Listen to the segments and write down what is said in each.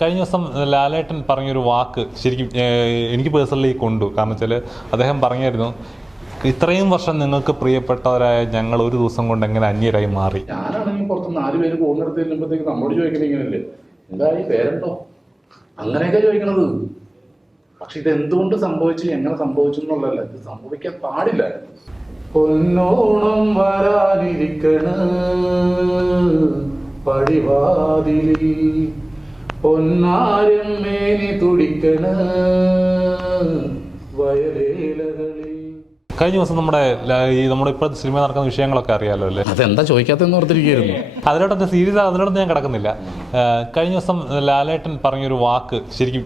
കഴിഞ്ഞ ദിവസം ലാലേട്ടൻ പറഞ്ഞൊരു വാക്ക് ശരിക്കും എനിക്ക് പേഴ്സണലി കൊണ്ടു. കാരണം വെച്ചാൽ അദ്ദേഹം പറഞ്ഞായിരുന്നു ഇത്രയും വർഷം നിങ്ങൾക്ക് പ്രിയപ്പെട്ടവരായ ഞങ്ങൾ ഒരു ദിവസം കൊണ്ട് എങ്ങനെ അന്യരായി മാറി? ഞാനാണെങ്കിൽ പുറത്ത് നാല് പേര് പോകുന്നിടത്ത് ചെല്ലുമ്പോഴത്തേക്ക് നമ്മോട് ചോദിക്കണ ഇങ്ങനല്ലേ? എന്തായി പേരുണ്ടോ അങ്ങനെയൊക്കെ ചോദിക്കണത്. പക്ഷെ ഇത് എന്തുകൊണ്ട് സംഭവിച്ചു? എങ്ങനെ സംഭവിച്ചു എന്നുള്ളതല്ല ഇത് സംഭവിക്കാൻ പാടില്ല. പൊന്നോണം വരാനിരിക്കണ പടിവാതിലി പൊന്നാരം മേനി തുടിക്കണ വയലേലകളിൽ കഴിഞ്ഞ ദിവസം നമ്മുടെ ഈ നമ്മുടെ ഇപ്പോഴത്തെ സിനിമ നടക്കുന്ന വിഷയങ്ങളൊക്കെ അറിയാലോ അല്ലേ? അതെന്താ ചോദിക്കാത്തെന്ന് ഓർത്തിരിക്കുന്നു അതിലോട്ട് സീരിയസ് അതിനോടൊന്നും ഞാൻ കിടക്കുന്നില്ല. കഴിഞ്ഞ ദിവസം ലാലേട്ടൻ പറഞ്ഞൊരു വാക്ക് ശരിക്കും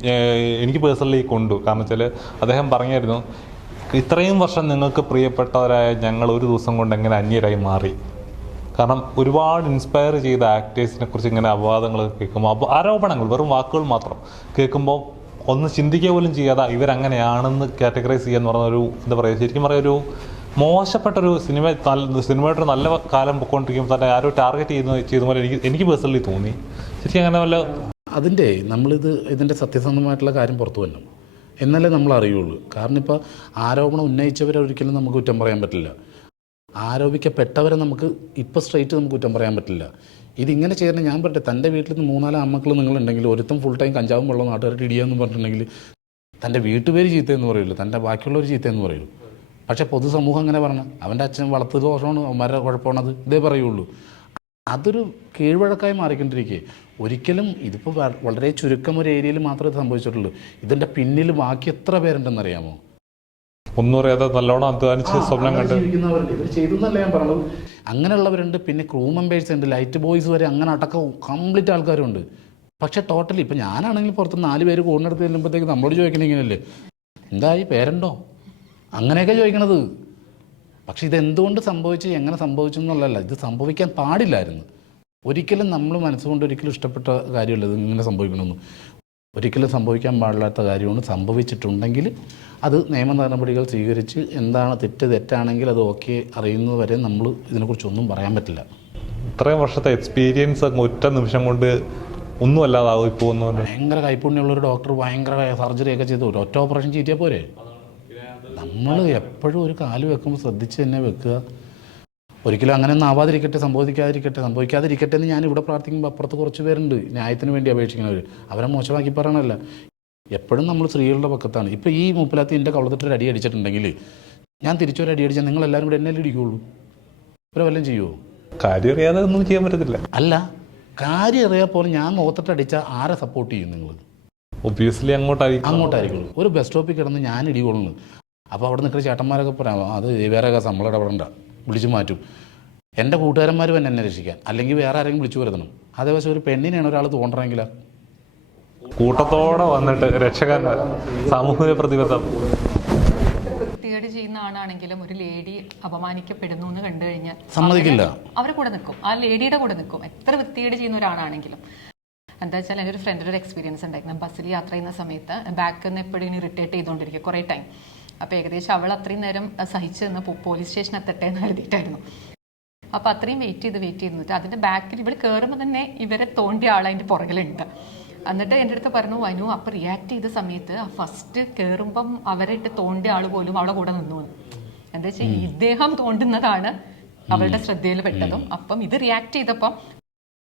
എനിക്ക് പേഴ്സണലി കൊണ്ടു. കാരണം വെച്ചാൽ അദ്ദേഹം പറഞ്ഞായിരുന്നു ഇത്രയും വർഷം നിങ്ങൾക്ക് പ്രിയപ്പെട്ടവരായ ഞങ്ങൾ ഒരു ദിവസം കൊണ്ട് എങ്ങനെ അന്യരായി മാറി? കാരണം ഒരുപാട് ഇൻസ്പയർ ചെയ്ത ആക്ടേഴ്സിനെ കുറിച്ച് ഇങ്ങനെ അപവാദങ്ങൾ കേൾക്കുമ്പോൾ അപ്പോൾ ആരോപണങ്ങൾ വെറും വാക്കുകൾ മാത്രം കേൾക്കുമ്പോൾ ഒന്ന് ചിന്തിക്കുക പോലും ചെയ്യാതെ ഇവരങ്ങനെയാണെന്ന് കാറ്റഗറൈസ് ചെയ്യാന്ന് പറഞ്ഞ ഒരു എന്താ പറയുക ശരിക്കും പറയുക ഒരു മോശപ്പെട്ടൊരു സിനിമ സിനിമയുടെ നല്ല കാലം പൊയ്ക്കൊണ്ടിരിക്കുമ്പോൾ തന്നെ ആരോ ടാർഗറ്റ് ചെയ്യുന്ന ചെയ്ത പോലെ എനിക്ക് എനിക്ക് പേഴ്സണലി തോന്നി. ശരിക്കും അങ്ങനെ വല്ല അതിന്റെ നമ്മളിത് ഇതിന്റെ സത്യസന്ധമായിട്ടുള്ള കാര്യം പുറത്തു വരണം എന്നാലേ നമ്മൾ അറിയുള്ളൂ കാരണം ഇപ്പോൾ ആരോപണം ഉന്നയിച്ചവരെ ഒരിക്കലും നമുക്ക് കുറ്റം പറയാൻ പറ്റില്ല. ആരോപിക്കപ്പെട്ടവരെ നമുക്ക് ഇപ്പോൾ സ്ട്രേറ്റ് നമുക്ക് കുറ്റം പറയാൻ പറ്റില്ല. ഇതിങ്ങനെ ചെയ്യുന്ന ഞാൻ പറയട്ടെ തന്റെ വീട്ടിൽ നിന്ന് മൂന്നാൽ അമ്മക്കൾ നിങ്ങളുണ്ടെങ്കിൽ ഒരുത്തം ഫുൾ ടൈം കഞ്ചാവും വെള്ളം നാട്ടുകാരുടെ ഇടിയെന്ന് പറഞ്ഞിട്ടുണ്ടെങ്കിൽ തന്റെ വീട്ടുപേര് ചീത്തയെന്ന് പറയുള്ളൂ തന്റെ ബാക്കിയുള്ളവർ ചീത്തയെന്ന് പറയുള്ളൂ. പക്ഷേ പൊതുസമൂഹം അങ്ങനെ പറഞ്ഞു അവന്റെ അച്ഛൻ വളർത്തു ദോഷമാണ് അവന്മാരുടെ കുഴപ്പമാണത് ഇതേ പറയുള്ളൂ. അതൊരു കീഴ്വഴക്കായി മാറിക്കൊണ്ടിരിക്കുക ഒരിക്കലും ഇതിപ്പോൾ വളരെ ചുരുക്കം ഒരു ഏരിയയിൽ മാത്രമേ സംഭവിച്ചിട്ടുള്ളൂ. ഇതിന്റെ പിന്നിൽ ബാക്കി എത്ര പേരുണ്ടെന്നറിയാമോ? ഒന്നും അറിയാതെ നല്ലോണം അധ്വാനിച്ച് സ്വപ്നം കണ്ട്. അങ്ങനെയുള്ളവരുണ്ട് പിന്നെ ക്രൂ മെമ്പേഴ്സ് ഉണ്ട് ലൈറ്റ് ബോയ്സ് വരെ അങ്ങനെ അടക്കം കംപ്ലീറ്റ് ആൾക്കാരുണ്ട്. പക്ഷേ ടോട്ടലി ഇപ്പം ഞാനാണെങ്കിൽ പുറത്ത് നാല് പേര് കൂടുന്നിടത്ത് ചെല്ലുമ്പോഴത്തേക്ക് നമ്മളോട് ചോദിക്കണം ഇങ്ങനെയല്ലേ? എന്തായി പേരുണ്ടോ? അങ്ങനെയൊക്കെ ചോദിക്കണത്. പക്ഷെ ഇത് എന്തുകൊണ്ട് സംഭവിച്ചു എങ്ങനെ സംഭവിച്ചു എന്നുള്ളതല്ല ഇത് സംഭവിക്കാൻ പാടില്ലായിരുന്നു. ഒരിക്കലും നമ്മൾ മനസ്സുകൊണ്ട് ഒരിക്കലും ഇഷ്ടപ്പെട്ട കാര്യമല്ല ഇത് ഇങ്ങനെ സംഭവിക്കണമെന്ന്. ഒരിക്കലും സംഭവിക്കാൻ പാടില്ലാത്ത കാര്യമാണ് സംഭവിച്ചിട്ടുണ്ടെങ്കിൽ അത് നിയമ നടപടികൾ സ്വീകരിച്ച് എന്താണ് തെറ്റ് തെറ്റാണെങ്കിൽ അത് ഓക്കെ അറിയുന്നത് വരെ നമ്മൾ ഇതിനെക്കുറിച്ചൊന്നും പറയാൻ പറ്റില്ല. ഇത്രയും വർഷത്തെ എക്സ്പീരിയൻസ് ഒറ്റ നിമിഷം കൊണ്ട് ഒന്നും അല്ലാതാവും ഇപ്പോൾ ഒന്നും ഭയങ്കര കൈപ്പുണ്യമുള്ള ഒരു ഡോക്ടർ ഭയങ്കര സർജറി ഒക്കെ ചെയ്ത് ഒരു ഒറ്റ ഓപ്പറേഷൻ ചെയ്തിയാൽ പോരെ? നമ്മൾ എപ്പോഴും ഒരു കാൽ വെക്കുമ്പോൾ ശ്രദ്ധിച്ച് തന്നെ വെക്കുക. ഒരിക്കലും അങ്ങനെ ഒന്നും ആവാതിരിക്കട്ടെ സംഭവിക്കാതിരിക്കട്ടെ സംഭവിക്കാതിരിക്കട്ടെ എന്ന് ഞാൻ ഇവിടെ പ്രാർത്ഥിക്കുമ്പോൾ അപ്പുറത്ത് കുറച്ച് പേരുണ്ട്. ന്യായത്തിന് വേണ്ടി അപേക്ഷിക്കുന്നവർ അവരെ മോശമാക്കി പറയണമല്ല എപ്പോഴും നമ്മൾ സ്ത്രീകളുടെ പക്കത്താണ്. ഇപ്പോൾ ഈ മുപ്പിലത്ത് എന്റെ കവളത്തിട്ട് ഒരു അടി അടിച്ചിട്ടുണ്ടെങ്കിൽ ഞാൻ തിരിച്ചൊരു അടി അടിച്ചാൽ നിങ്ങൾ എല്ലാവരും കൂടെ എന്നെ ഇടിക്കുള്ളൂ? ഇവരെ വല്ലതും ചെയ്യുമോ കാര്യം അറിയാതെ ഒന്നും ചെയ്യാൻ പറ്റത്തില്ല. അല്ല കാര്യം അറിയാൻ പോലെ ഞാൻ മുഖത്തിട്ട് അടിച്ചാൽ ആരെ സപ്പോർട്ട് ചെയ്യും നിങ്ങൾ ഒബ്വിയസ്ലി അങ്ങോട്ടായിരിക്കും. അങ്ങോട്ടായിരിക്കുള്ളൂ ഒരു ബസ് സ്റ്റോപ്പിൽ കിടന്ന് ഞാൻ ഇടികൊള്ളുന്നു. അപ്പോൾ അവിടെ നിൽക്കുന്ന ചേട്ടന്മാരൊക്കെ പറയാം അത് വേറെ നമ്മളെ ഇടപെടണ്ട. വിളിച്ചു മാറ്റും. എന്റെ കൂട്ടുകാരന്മാർ തന്നെ എന്നെ രക്ഷിക്കാൻ. അല്ലെങ്കിൽ വേറെ ആരെങ്കിലും വിളിച്ചു വരുത്തണം. അതേപോലെ ഒരു പെണ്ണിനെയാണ് ഒരാൾ തോന്നണമെങ്കിൽ. കൂട്ടത്തോടെ വന്നിട്ട് രക്ഷകൻ സാമൂഹിക പ്രതിബദ്ധം. വൃത്തികേട് ചെയ്യുന്ന ആണാണെങ്കിലും ഒരു ലേഡി അപമാനിക്കപ്പെടുന്നു എന്ന് കണ്ടു കഴിഞ്ഞാൽ സമ്മതിക്കില്ല. അവരെ കൂടെ നിൽക്കും. ആ ലേഡിയുടെ കൂടെ നിൽക്കും. എത്ര വൃത്തികേട് ചെയ്യുന്ന ഒരാളാണെങ്കിലും. എന്താ വെച്ചാൽ എന്റെ ഒരു ഫ്രണ്ടിന്റെ ഒരു എക്സ്പീരിയൻസ് ഉണ്ടായിരുന്നു. ബസ്സിൽ യാത്ര ചെയ്യുന്ന സമയത്ത് ബാക്കിൽ നിന്ന് എപ്പോഴും ഇറിറ്റേറ്റ് ചെയ്തുകൊണ്ടിരിക്കുക കുറേ ടൈം അപ്പോൾ ഏകദേശം അവൾ അത്രയും നേരം സഹിച്ച് നിന്ന് പോലീസ് സ്റ്റേഷൻ എത്തട്ടെ എന്ന് എഴുതിയിട്ടായിരുന്നു അപ്പോൾ അത്രയും വെയിറ്റ് ചെയ്ത് വെയിറ്റ് ചെയ്തിട്ട് അതിന്റെ ബാക്കിൽ ഇവൾ കയറുമ്പോൾ തന്നെ ഇവരെ തോണ്ടിയ ആൾ അതിന്റെ പുറകിലുണ്ട്. എന്നിട്ട് എന്റെ അടുത്ത് പറഞ്ഞു വനു അപ്പോൾ റിയാക്ട് ചെയ്ത സമയത്ത് ആ ഫസ്റ്റ് കയറുമ്പം അവരെ ഇട്ട് തോണ്ടിയ ആൾ പോലും അവളെ കൂടെ നിന്നു. എന്താ വെച്ചാൽ ഇദ്ദേഹം തോണ്ടുന്നതാണ് അവളുടെ ശ്രദ്ധയിൽ പെട്ടതും. അപ്പം ഇത് റിയാക്ട് ചെയ്തപ്പം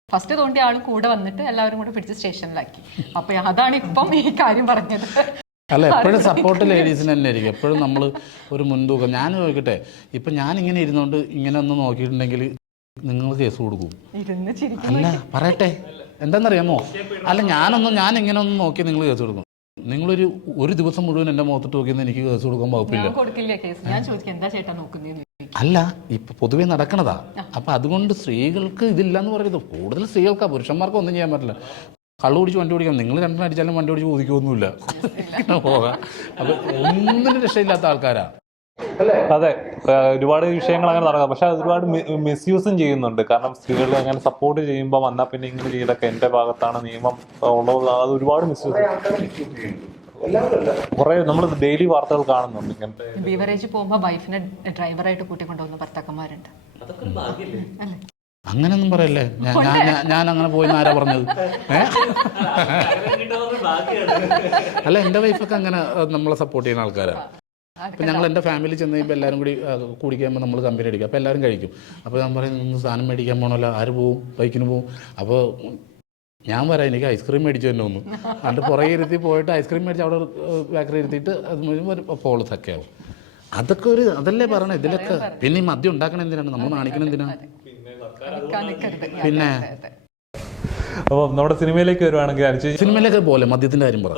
ഫസ്റ്റ് തോണ്ടിയ ആൾ കൂടെ വന്നിട്ട് എല്ലാവരും കൂടെ പിടിച്ച് സ്റ്റേഷനിലാക്കി. അപ്പൊ അതാണ് ഇപ്പം ഈ കാര്യം പറഞ്ഞത്. അല്ല എപ്പോഴും സപ്പോർട്ട് ലേഡീസിന് തന്നെ ആയിരിക്കും എപ്പോഴും നമ്മൾ ഒരു മുൻതൂക്കം. ഞാൻ നോക്കട്ടെ ഇപ്പം ഞാൻ ഇങ്ങനെ ഇരുന്നുകൊണ്ട് ഇങ്ങനെ ഒന്ന് നോക്കിയിട്ടുണ്ടെങ്കിൽ നിങ്ങൾ കേസ് കൊടുക്കും. അല്ല പറയട്ടെ. എന്താണെന്നറിയാമോ അല്ല ഞാനൊന്നും ഞാൻ ഇങ്ങനെ ഒന്ന് നോക്കി നിങ്ങൾ കേസ് കൊടുക്കും. നിങ്ങളൊരു ഒരു ദിവസം മുഴുവൻ എന്റെ മുഖത്തിട്ട് നോക്കിയെന്ന് എനിക്ക് കേസ് കൊടുക്കാൻ വകുപ്പില്ല. അല്ല ഇപ്പൊ പൊതുവേ നടക്കണതാ. അപ്പൊ അതുകൊണ്ട് സ്ത്രീകൾക്ക് ഇതില്ല എന്ന് പറയുന്നത്. കൂടുതൽ സ്ത്രീകൾക്കാ പുരുഷന്മാർക്ക് ഒന്നും ചെയ്യാൻ പറ്റില്ല. കള്ളു കുടിച്ച് വണ്ടി ഓടിക്കാം. നിങ്ങൾ രണ്ടെണ്ണം അടിച്ചാലും വണ്ടി ഓടിച്ച് ഒതുക്കൊന്നുമില്ല പോകാം. അപ്പൊ ഒന്നിനും രക്ഷയില്ലാത്ത ആൾക്കാരാ. അതെ. ഒരുപാട് വിഷയങ്ങൾ അങ്ങനെ നടക്കാം. പക്ഷെ അത് ഒരുപാട് മിസ്യൂസും ചെയ്യുന്നുണ്ട്. കാരണം സ്ത്രീകൾ അങ്ങനെ സപ്പോർട്ട് ചെയ്യുമ്പോൾ വന്നാൽ പിന്നെ ഇങ്ങനെ ചെയ്തൊക്കെ എന്റെ ഭാഗത്താണ് നിയമം ഉള്ളത് അത് ഒരുപാട് മിസ്യൂസ് കുറെ നമ്മൾ ഡെയിലി വാർത്തകൾ കാണുന്നുണ്ട് ഇങ്ങനത്തെ ബീവറേജ് പോകുമ്പോൾ വൈഫിനെ ഡ്രൈവറായിട്ട് കൂട്ടിക്കൊണ്ടുപോകുന്ന ഭർത്താക്കന്മാരുണ്ട്. അല്ലേ അങ്ങനെയൊന്നും പറയല്ലേ? ഞാൻ ഞാൻ അങ്ങനെ പോയി ആരാ പറഞ്ഞത്. അല്ല എന്റെ വൈഫൊക്കെ അങ്ങനെ നമ്മളെ സപ്പോർട്ട് ചെയ്യുന്ന ആൾക്കാരാണ് അപ്പം ഞങ്ങൾ എന്റെ ഫാമിലി ചെന്ന് കഴിയുമ്പോൾ എല്ലാവരും കൂടി കുടിക്കുമ്പോൾ നമ്മൾ കമ്പനി അടിക്കും. അപ്പോൾ എല്ലാവരും കഴിക്കും. അപ്പോൾ ഞാൻ പറയും നിന്ന് സാധനം മേടിക്കാൻ പോകണമല്ലോ ആര് പോവും? ബൈക്കിന് പോവും? അപ്പോൾ ഞാൻ പറയാം എനിക്ക് ഐസ്ക്രീം മേടിച്ചു തന്നെ ഒന്ന് അതിന്റെ പുറകെ ഇരുത്തി പോയിട്ട് ഐസ്ക്രീം മേടിച്ച് അവിടെ ബേക്കറി ഇരുത്തിയിട്ട് അത് മുഴുവൻ തക്കയാവും പോൾ അതൊക്കെ ഒരു അതല്ലേ പറയണേ? ഇതിലൊക്കെ പിന്നെ ഈ മദ്യം ഉണ്ടാക്കണ എന്തിനാണ്? നമ്മൾ നാണിക്കണ എന്തിനാണ്? പിന്നെ? അപ്പോൾ നമ്മുടെ സിനിമയിലേക്ക് വരുവാണെങ്കിൽ അനുചേച്ചി സിനിമയിലൊക്കെ പോലെ മദ്യത്തിന്റെ കാര്യം പറ.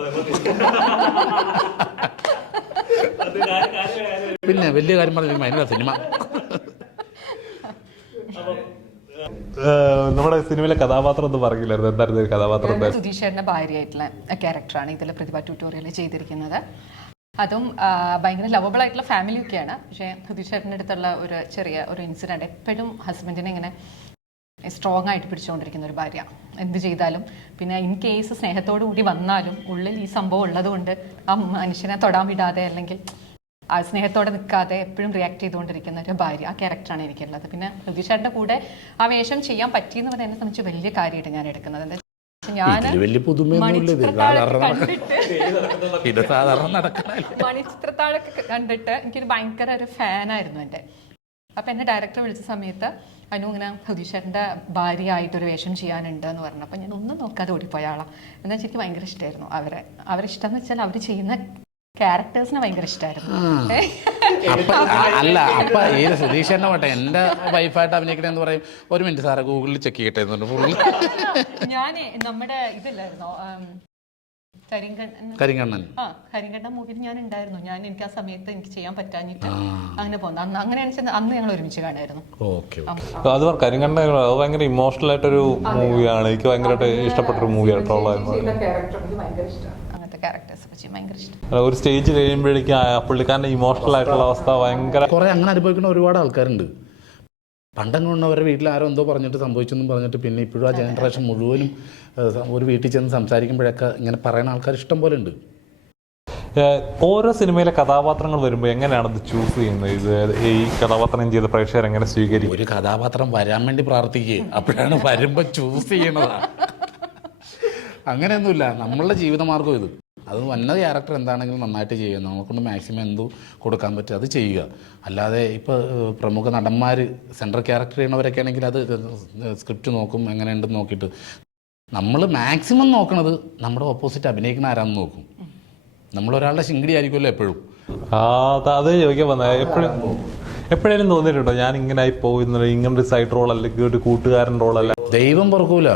പിന്നെ വലിയ കാര്യം പറഞ്ഞു ഭയങ്കര സിനിമ. നമ്മുടെ സിനിമയിലെ കഥാപാത്രം ഒന്നും പറഞ്ഞില്ലായിരുന്നു. എന്തായിരുന്നു കഥാപാത്രം സുധീഷേട്ടന്റെ ഭാര്യയായിട്ടുള്ള ക്യാരക്ടറാണ് ഇതിൽ പ്രതിഭ ട്യൂട്ടോറിയൽ ചെയ്തിരിക്കുന്നത്. അതും ഭയങ്കര ലവബിൾ ആയിട്ടുള്ള ഫാമിലി ഒക്കെയാണ്. പക്ഷേ സുധീഷേട്ടന്റെ അടുത്തുള്ള ഒരു ചെറിയ ഒരു ഇൻസിഡന്റ് എപ്പോഴും ഹസ്ബൻഡിനെ ഇങ്ങനെ സ്ട്രോങ് ആയിട്ട് പിടിച്ചുകൊണ്ടിരിക്കുന്ന ഒരു ഭാര്യ. എന്ത് ചെയ്താലും. പിന്നെ ഇൻ കേസ് സ്നേഹത്തോടു കൂടി വന്നാലും ഉള്ളിൽ ഈ സംഭവം ഉള്ളതുകൊണ്ട് ആ മനുഷ്യനെ തൊടാൻ വിടാതെ അല്ലെങ്കിൽ ആ സ്നേഹത്തോടെ നിൽക്കാതെ എപ്പോഴും റിയാക്ട് ചെയ്തുകൊണ്ടിരിക്കുന്ന ഒരു ഭാര്യ ആ ക്യാരക്ടറാണ് എനിക്കുള്ളത്. പിന്നെ പ്രതീക്ഷയുടെ കൂടെ ആ വേഷം ചെയ്യാൻ പറ്റിയെന്ന് പറഞ്ഞാൽ എന്നെ സംബന്ധിച്ച് വലിയ കാര്യമായിട്ട് ഞാൻ എടുക്കുന്നത്. ഇതിൽ വലിയ പുതുമയൊന്നുമില്ല ഇത് മണിച്ചിത്രത്താഴൊക്കെ സാധാരണ കണ്ടിട്ട്. ഇത് സാധാരണ നടക്കണല്ലേ മണിച്ചിത്രത്താഴൊക്കെ കണ്ടിട്ട് എനിക്കൊരു ഭയങ്കര ഒരു ഫാനായിരുന്നു എന്റെ. അപ്പം എന്നെ ഡയറക്ടർ വിളിച്ച സമയത്ത് അനു ഇങ്ങനെ പ്രതീക്ഷേട്ടന്റെ ഭാര്യയായിട്ടൊരു വേഷം ചെയ്യാനുണ്ട് എന്ന് പറഞ്ഞു. അപ്പം ഞാൻ ഒന്നും നോക്കാതെ ഓടിപ്പോയ ആളാണ് എന്താ വെച്ചാൽ എനിക്ക് ഭയങ്കര ഇഷ്ടമായിരുന്നു അവരെ. അവരെ ഇഷ്ടം എന്ന് വെച്ചാൽ അവർ ചെയ്യുന്ന ക്യാരക്ടേഴ്സിനെ ഭയങ്കര ഇഷ്ടമായിരുന്നു അപ്പൊ അല്ല അപ്പൊ ഈ സുധീഷ് തന്നെ പോട്ടെ എന്റെ വൈഫായിട്ട് അഭിനയിക്കണെന്ന് പറയും ഒരു മിനിറ്റ് സാറേ ഗൂഗിളിൽ ചെക്ക് ചെയ്യട്ടെ എന്ന് പറഞ്ഞു ഫുള്ള് ഞാൻ നമ്മുടെ ഇതില്ലായിരുന്നോ ആം, കരിങ്കണ്ണൻ? കരിങ്കണ്ണൻ. ആ കരിങ്കണ്ണൻ മൂവിയിൽ ഞാൻ ഉണ്ടായിരുന്നു ഞാൻ എനിക്ക് ആ സമയത്ത് എനിക്ക് ചെയ്യാൻ പറ്റാഞ്ഞിട്ട് അങ്ങനെ പോകുന്നു അന്ന് അങ്ങനെയാണെന്ന് വെച്ചാൽ അന്ന് ഞങ്ങൾ ഒരുമിച്ച് കാണായിരുന്നു ഓക്കെ അത് പറ കരിങ്കണ്ണ അത് ഭയങ്കര ഇമോഷണൽ ആയിട്ടൊരു മൂവിയാണ് എനിക്ക് ഭയങ്കരമായിട്ട് ഇഷ്ടപ്പെട്ടൊരു മൂവിയാണ് അങ്ങനത്തെ ക്യാരക്ടർ ഒക്കെ ചെയ്യും ഭയങ്കര ഇഷ്ടം. ഒരു സ്റ്റേജ് കഴിയുമ്പോഴേക്കും പുള്ളിക്കാരന്റെ ഇമോഷണൽ ആയിട്ടുള്ള അവസ്ഥ ഭയങ്കര കുറെ അങ്ങനെ അനുഭവിക്കുന്ന ഒരുപാട് ആൾക്കാരുണ്ട്. പണ്ടങ്ങ് അവരുടെ വീട്ടിൽ ആരോ എന്തോ പറഞ്ഞിട്ട് സംഭവിച്ചെന്നും പറഞ്ഞിട്ട് പിന്നെ ഇപ്പോഴും ആ ജനറേഷൻ മുഴുവനും ഒരു വീട്ടിൽ ചെന്ന് സംസാരിക്കുമ്പോഴൊക്കെ ഇങ്ങനെ പറയുന്ന ആൾക്കാർ ഇഷ്ടം പോലെ ഉണ്ട് ഓരോ സിനിമയിലെ കഥാപാത്രങ്ങൾ വരുമ്പോൾ എങ്ങനെയാണ് ഇത് ചൂസ് ചെയ്യുന്നത്? ഇത് ഈ കഥാപാത്രം ചെയ്ത പ്രേക്ഷകർ എങ്ങനെ സ്വീകരിക്കും? ഒരു കഥാപാത്രം വരാൻ വേണ്ടി പ്രാർത്ഥിക്കുകയും അപ്പോഴാണ് വരുമ്പോൾ ചൂസ് ചെയ്യണതാണ് അങ്ങനെയൊന്നുമില്ല. നമ്മളുടെ ജീവിതമാർഗം ഇത്. അത് വന്ന ക്യാരക്ടർ എന്താണെങ്കിലും നന്നായിട്ട് ചെയ്യുക. നമുക്കൊണ്ട് മാക്സിമം എന്തു കൊടുക്കാൻ പറ്റും അത് ചെയ്യുക. അല്ലാതെ ഇപ്പോൾ പ്രമുഖ നടന്മാർ സെൻട്രൽ ക്യാരക്ടർ ചെയ്യണവരൊക്കെ ആണെങ്കിൽ അത് സ്ക്രിപ്റ്റ് നോക്കും എങ്ങനെയുണ്ടെന്ന് നോക്കിയിട്ട്. നമ്മൾ മാക്സിമം നോക്കണത് നമ്മുടെ ഓപ്പോസിറ്റ് അഭിനയിക്കുന്ന ആരാന്ന് നോക്കും. നമ്മളൊരാളുടെ ശിങ്കിടി ആയിരിക്കുമല്ലോ എപ്പോഴും. അത് ചോദിക്കാൻ വന്ന എപ്പോഴും എപ്പോഴേലും തോന്നിയിട്ടുണ്ടോ? ഞാൻ ഇങ്ങനെ ആയി പോകുന്ന ഇങ്ങനെ ഒരു സൈഡ് റോൾ അല്ലെങ്കിൽ ഒരു കൂട്ടുകാരൻ റോൾ അല്ല. ദൈവം പറക്കൂല.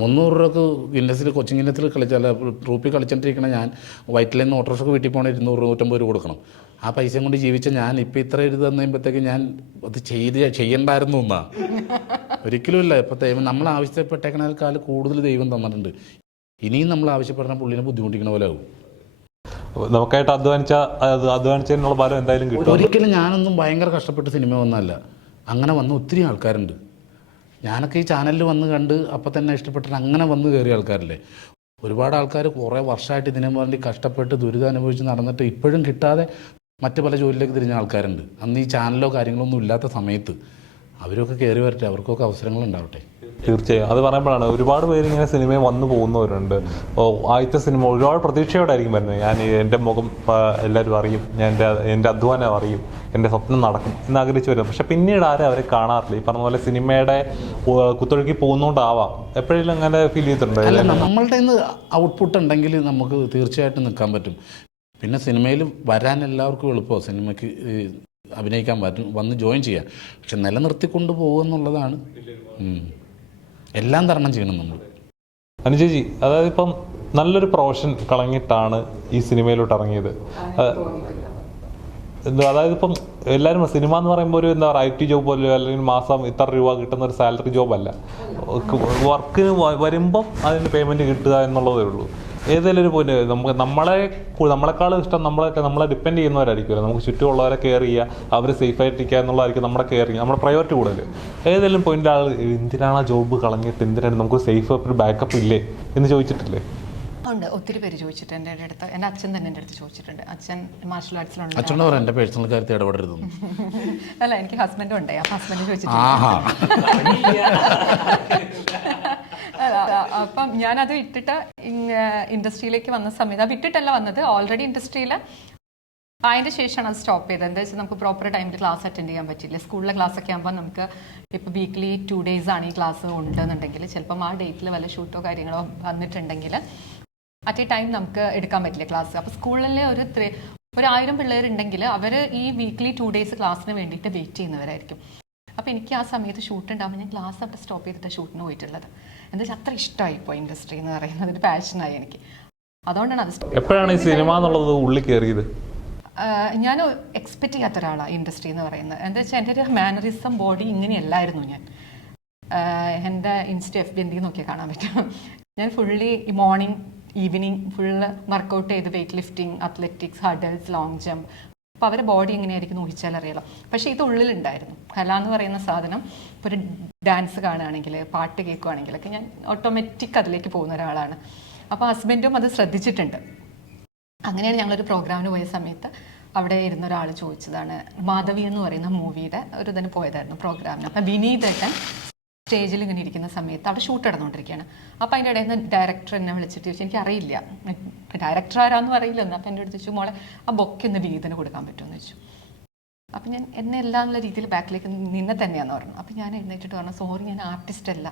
മുന്നൂറ് രൂപക്ക് ഗിന്നസിൽ കൊച്ചിൻ ഗിന്നസിൽ കളിച്ചാൽ ട്രൂപ്പിൽ കളിച്ചോണ്ടിരിക്കണ ഞാൻ വൈറ്റിൽ നിന്ന് ഓട്ടോറിക്ഷക്ക് വീട്ടിൽ പോകണ ഇരുന്നൂറ് നൂറ്റമ്പത് രൂപ കൊടുക്കണം. ആ പൈസ കൊണ്ട് ജീവിച്ച ഞാൻ ഇപ്പം ഇത്ര ഇത് തന്നുമ്പോഴത്തേക്ക് ഞാൻ അത് ചെയ്ത് ചെയ്യണ്ടായിരുന്നു എന്നാ. ഒരിക്കലും ഇല്ല ഇപ്പം ദൈവം നമ്മൾ ആവശ്യപ്പെട്ടേക്കണേക്കാൾ കൂടുതൽ ദൈവം തന്നിട്ടുണ്ട്. ഇനിയും നമ്മൾ ആവശ്യപ്പെടുന്ന പുള്ളിനെ ബുദ്ധിമുട്ടിക്കണ പോലെ ആവും. നമുക്കായിട്ട് അധ്വാനിച്ച അധ്വാനിച്ചതിനുള്ള ഫലം എന്തായാലും കിട്ടും. ഒരിക്കലും ഞാനൊന്നും ഭയങ്കര കഷ്ടപ്പെട്ട് സിനിമ വന്നല്ല അങ്ങനെ വന്ന ഒത്തിരി ആൾക്കാരുണ്ട്. ഞാനൊക്കെ ഈ ചാനലിൽ വന്ന് കണ്ട് അപ്പം തന്നെ ഇഷ്ടപ്പെട്ടിട്ട് അങ്ങനെ വന്ന് കയറിയ ആൾക്കാരില്ലേ. ഒരുപാട് ആൾക്കാർ കുറേ വർഷമായിട്ട് ഇതിനു വേണ്ടി കഷ്ടപ്പെട്ട് ദുരിതം അനുഭവിച്ച് നടന്നിട്ട് ഇപ്പോഴും കിട്ടാതെ മറ്റു പല ജോലിയിലേക്ക് തിരിഞ്ഞ ആൾക്കാരുണ്ട്. അന്ന് ഈ ചാനലോ കാര്യങ്ങളോ ഒന്നും ഇല്ലാത്ത സമയത്ത് അവരൊക്കെ കയറി വരട്ടെ അവർക്കൊക്കെ അവസരങ്ങൾ ഉണ്ടാവട്ടെ. തീർച്ചയായും. അത് പറയുമ്പോഴാണ് ഒരുപാട് പേര് ഇങ്ങനെ സിനിമയിൽ വന്നു പോകുന്നവരുണ്ട്. ഓ ആദ്യത്തെ സിനിമ ഒരുപാട് പ്രതീക്ഷയോടായിരിക്കും വരുന്നത്. ഞാൻ എന്റെ മുഖം എല്ലാവരും അറിയും. ഞാൻ എന്റെ എന്റെ അധ്വാനം അറിയും. എന്റെ സ്വപ്നം നടക്കും എന്ന് ആഗ്രഹിച്ചു വരും പക്ഷെ പിന്നീട് ആരും അവരെ കാണാറില്ല. ഈ പറഞ്ഞ പോലെ സിനിമയുടെ കുത്തൊഴുക്കി പോകുന്നോണ്ടാവാം. എപ്പോഴെങ്കിലും അങ്ങനെ ഫീൽ ചെയ്തിട്ടുണ്ട് അല്ല നമ്മളുടെ ഔട്ട്പുട്ട് ഉണ്ടെങ്കിൽ നമുക്ക് തീർച്ചയായിട്ടും നിൽക്കാൻ പറ്റും. പിന്നെ സിനിമയിൽ വരാൻ എല്ലാവർക്കും എളുപ്പമാണ്. സിനിമയ്ക്ക് അഭിനയിക്കാൻ പറ്റും വന്ന് ജോയിൻ ചെയ്യാം പക്ഷെ നിലനിർത്തിക്കൊണ്ട് പോകുക എന്നുള്ളതാണ്. എല്ലാം തരണം ചെയ്യണം നമ്മൾ. അനുജേജി അതായത് ഇപ്പം നല്ലൊരു പ്രൊഫഷൻ കളഞ്ഞിട്ടാണ് ഈ സിനിമയിലോട്ട് ഇറങ്ങിയത്. അതായത് ഇപ്പം എല്ലാവരും സിനിമ എന്ന് പറയുമ്പോൾ ഒരു എന്താ പറയുക ഐ ടി ജോബ് പോലെ അല്ലെങ്കിൽ മാസം ഇത്ര രൂപ കിട്ടുന്ന ഒരു സാലറി ജോബ് അല്ല. വർക്കിന് വരുമ്പം അതിന് പേയ്മെന്റ് കിട്ടുക എന്നുള്ളതേ ഉള്ളൂ. ഏതെങ്കിലും ഒരു പോയിന്റ് നമുക്ക് നമ്മളെ നമ്മളെക്കാളും ഇഷ്ടം നമ്മളെ നമ്മളെ ഡിപ്പെൻഡ് ചെയ്യുന്നവരായിരിക്കുമല്ലോ. നമുക്ക് ചുറ്റുമുള്ളവരെ കെയർ ചെയ്യുക അവർ സേഫ് ആയിട്ടിരിക്കുക എന്നുള്ളതായിരിക്കും നമ്മുടെ കെയർ ചെയ്യുക. നമ്മുടെ പ്രയോറിറ്റി കൂടുതൽ. ഏതെങ്കിലും പോയിന്റ് ആൾ എന്തിനാണ് ആ ജോബ് കളഞ്ഞിട്ട് എന്തിനാണ് നമുക്ക് സേഫ് ഒരു ബാക്കപ്പ് ഇല്ലേ? എന്ന് ചോദിച്ചിട്ടില്ലേ? ഉണ്ട്. ഒത്തിരി പേര് ചോദിച്ചിട്ടുണ്ട് എന്റെ അടുത്ത് എന്റെ അച്ഛൻ തന്നെ എന്റെ അടുത്ത് ചോദിച്ചിട്ടുണ്ട്. അച്ഛൻ മാർഷൽ ആർട്സിലുണ്ട് അച്ഛനോട് എന്റെ പേഴ്സണൽ കാര്യത്തിൽ ഇടപെടരുത് അല്ല എനിക്ക് ഹസ്ബൻഡും ഉണ്ട്. അപ്പം ഹസ്ബൻഡ് ചോദിച്ചിട്ടുണ്ട്. അപ്പം ഞാനത് വിട്ടിട്ട് ഇൻഡസ്ട്രിയിലേക്ക് വന്ന സമയത്ത് അത് വിട്ടിട്ടല്ല വന്നത് ഓൾറെഡി ഇൻഡസ്ട്രിയിൽ അതിന്റെ ശേഷമാണ് അത് സ്റ്റോപ്പ് ചെയ്തത്. എന്താ വെച്ചാൽ നമുക്ക് പ്രോപ്പർ ടൈമിൽ ക്ലാസ് അറ്റൻഡ് ചെയ്യാൻ പറ്റില്ല. സ്കൂളിലെ ക്ലാസ് ഒക്കെ ആകുമ്പോൾ നമുക്ക് ഇപ്പോൾ വീക്ക്ലി ടു ഡേയ്സ് ആണ് ഈ ക്ലാസ് ഉണ്ടെന്നുണ്ടെങ്കിൽ ചിലപ്പം ആ ഡേറ്റിൽ വല്ല ഷൂട്ടോ കാര്യങ്ങളോ വന്നിട്ടുണ്ടെങ്കിൽ അറ്റ് എ ടൈം നമുക്ക് എടുക്കാൻ പറ്റില്ല ക്ലാസ് അപ്പോൾ സ്കൂളിലെ ഒരു ത്രീ ഒരു ആയിരം പിള്ളേരുണ്ടെങ്കിൽ അവർ ഈ വീക്ക്ലി ടു ഡേയ്സ് ക്ലാസ്സിന് വേണ്ടിയിട്ട് വെയിറ്റ് ചെയ്യുന്നവരായിരിക്കും. അപ്പോൾ എനിക്ക് ആ സമയത്ത് ഷൂട്ട് ഉണ്ടാകുമ്പോൾ ഞാൻ ക്ലാസ് അവിടെ സ്റ്റോപ്പ് ചെയ്തിട്ട് ഷൂട്ടിന് പോയിട്ടുള്ളത്. എന്താ അത്ര ഇഷ്ടമായി ഇപ്പോൾ ഇൻഡസ്ട്രി എന്ന് പറയുന്നത്. ഒരു പാഷനായി എനിക്ക്. അതുകൊണ്ടാണ് അത് എപ്പോഴാണ് ഈ സിനിമ എന്നുള്ളത് ഉള്ളിൽ കയറിയത് ഞാൻ എക്സ്പെക്ട് ചെയ്യാത്ത ഒരാളാണ് ഇൻഡസ്ട്രി എന്ന് പറയുന്നത്. എന്താ വെച്ചാൽ എന്റെ ഒരു മാനറിസം ബോഡി ഇങ്ങനെയല്ലായിരുന്നു ഞാൻ. എന്റെ ഇൻസ്റ്റ എഫ് ബി എന്തെങ്കിലും നോക്കിയാൽ കാണാൻ പറ്റും. ഞാൻ fully morning evening full workout ചെയ്ത് weight lifting athletics hurdles long jump അപ്പോൾ അവരുടെ ബോഡി എങ്ങനെയായിരിക്കും ഊഹിച്ചാൽ പക്ഷേ ഇത് ഉള്ളിലുണ്ടായിരുന്നു. കല എന്ന് പറയുന്ന സാധനം ഇപ്പോൾ ഒരു ഡാൻസ് കാണുകയാണെങ്കിൽ പാട്ട് കേൾക്കുകയാണെങ്കിലൊക്കെ ഞാൻ ഓട്ടോമാറ്റിക് അതിലേക്ക് പോകുന്ന ഒരാളാണ്. അപ്പോൾ ഹസ്ബൻഡും അത് ശ്രദ്ധിച്ചിട്ടുണ്ട്. അങ്ങനെയാണ് ഞങ്ങളൊരു പ്രോഗ്രാമിന് പോയ സമയത്ത് അവിടെ ഇരുന്ന ഒരാൾ ചോദിച്ചതാണ് മാധവി എന്ന് പറയുന്ന മൂവിയുടെ ഒരു ഇതിന് പോയതായിരുന്നു പ്രോഗ്രാമിന് അപ്പം വിനീതേട്ടൻ സ്റ്റേജിൽ ഇങ്ങനെ ഇരിക്കുന്ന സമയത്ത് അവിടെ ഷൂട്ട് നടന്നുകൊണ്ടിരിക്കുകയാണ്. അപ്പോൾ അതിന്റെ ഇടയിൽ നിന്ന് ഡയറക്ടർ എന്നെ വിളിച്ചിട്ട് ചോദിച്ചു എനിക്ക് അറിയില്ല ഡയറക്ടർ ആരാന്നും അറിയില്ലെന്ന് അപ്പോൾ അപ്പം എന്റെ അടുത്ത് ചോദിച്ചു മോളെ ആ ബൊക്കെ ഒന്ന് വീതിന് കൊടുക്കാൻ പറ്റുമെന്ന് ചോദിച്ചു. അപ്പം ഞാൻ എന്നെ എല്ലാം എന്നുള്ള രീതിയിൽ ബാക്കിലേക്ക് നിന്നെ തന്നെയാണെന്ന് പറഞ്ഞു. അപ്പം ഞാൻ എഴുന്നേറ്റിട്ട് പറഞ്ഞു സോറി ഞാൻ ആർട്ടിസ്റ്റ് അല്ല.